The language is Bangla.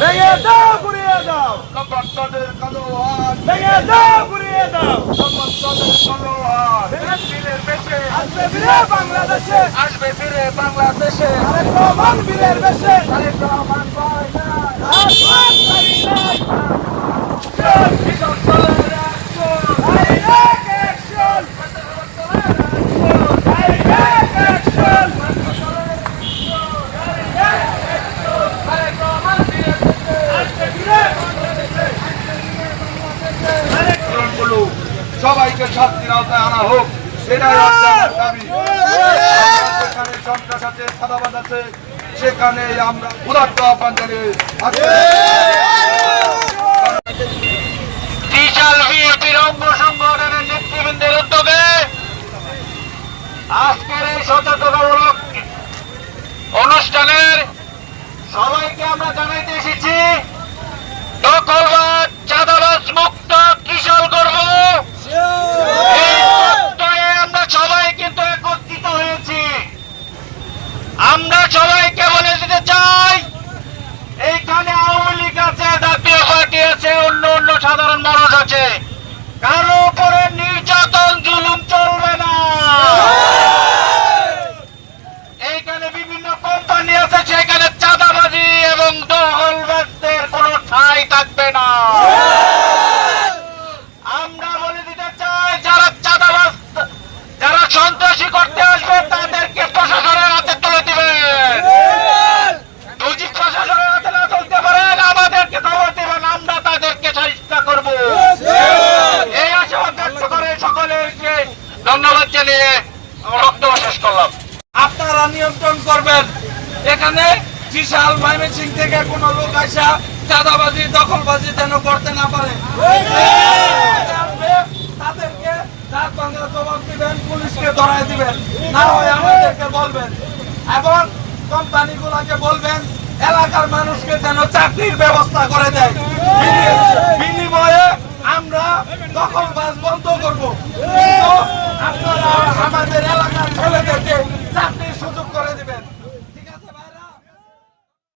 ভেঙে দাও ঘুরিয়ে দাও ভেঙে দাও ঘুরিয়ে দাও আসবে ফিরে বাংলাদেশে আসবে ফিরে বাংলাদেশে আরেক রহমান বীরের বেশে তারেক রহমান ভয় নাই রাজপথ ছাড়ি নাই কিশোর দলের একজন direct action direct action Tarique Rahman ফিরে আসবে ফিরে আন্দোলনগুলো সবাইকে শাস্তির আওতায় আনা হোক, এটাই আমাদের দাবি। যেখানে সন্ত্রাস আছে, চাঁদাবাজ আছে, সেখানে আমরা উদাত্ত আহ্বান জানিয়ে বিশাল বিএনপির অঙ্গ সংগঠনের নেতৃবৃন্দের উদ্যোগে আজকের এই সচেতনতামূলক অনুষ্ঠানের সবাইকে আমরা জানাইতে এসেছি দখলবাদ চাঁদাবাজ মুক্ত কিশোর করব। এই প্রত্যয়ে আমরা সবাই কিন্তু একত্রিত হয়েছি। আমরা সবাইকে বলে দিতে চাই, এইখানে আওয়ামী লীগ আছে, জাতীয় পার্টি আছে, অন্য অন্য সাধারণ মানুষ আছে, কারো উপরে নির্যাতন জুলুম চলবে না। এইখানে বিভিন্ন কোম্পানি আছে, সেখানে চাঁদাবাজি এবং দখলবাজদের কোনো ঠাঁই থাকবে না। আমরা বলে দিতে চাই, যারা চাঁদাবাজ, যারা সন্ত্রাসী করতে আসবে, তাদেরকে প্রশাসনের হাতে তুলে দিবেন। যদি প্রশাসনের হাতে না তুলতে পারেন, আমাদেরকে খবর দিবেন, আমরা তাদেরকে চেষ্টা করব। এই আশাবাদ ব্যক্ত করে সকলেকে ধন্যবাদ জানিয়ে আমার বক্তব্য শেষ করলাম। আপনারা নিয়ন্ত্রণ করবেন। এখানে বিশাল ময়মনসিংহ থেকে কোনো লোক আসা চাঁদাবাজি দখলবাজি যেন করতে না পারে। তাদেরকে তার সঙ্গে জবাব দিবেন, পুলিশকে ধরাই দিবেন, না হয় আমাদেরকে বলবেন এবং কোম্পানিগুলোকে বলবেন এলাকার মানুষকে যেন চাকরির ব্যবস্থা করে দেয়। বিনিময়ে আমরা দখলবাজ বন্ধ করব। কিন্তু আপনারা আমাদের এলাকার ছেলেদেরকে চাকরির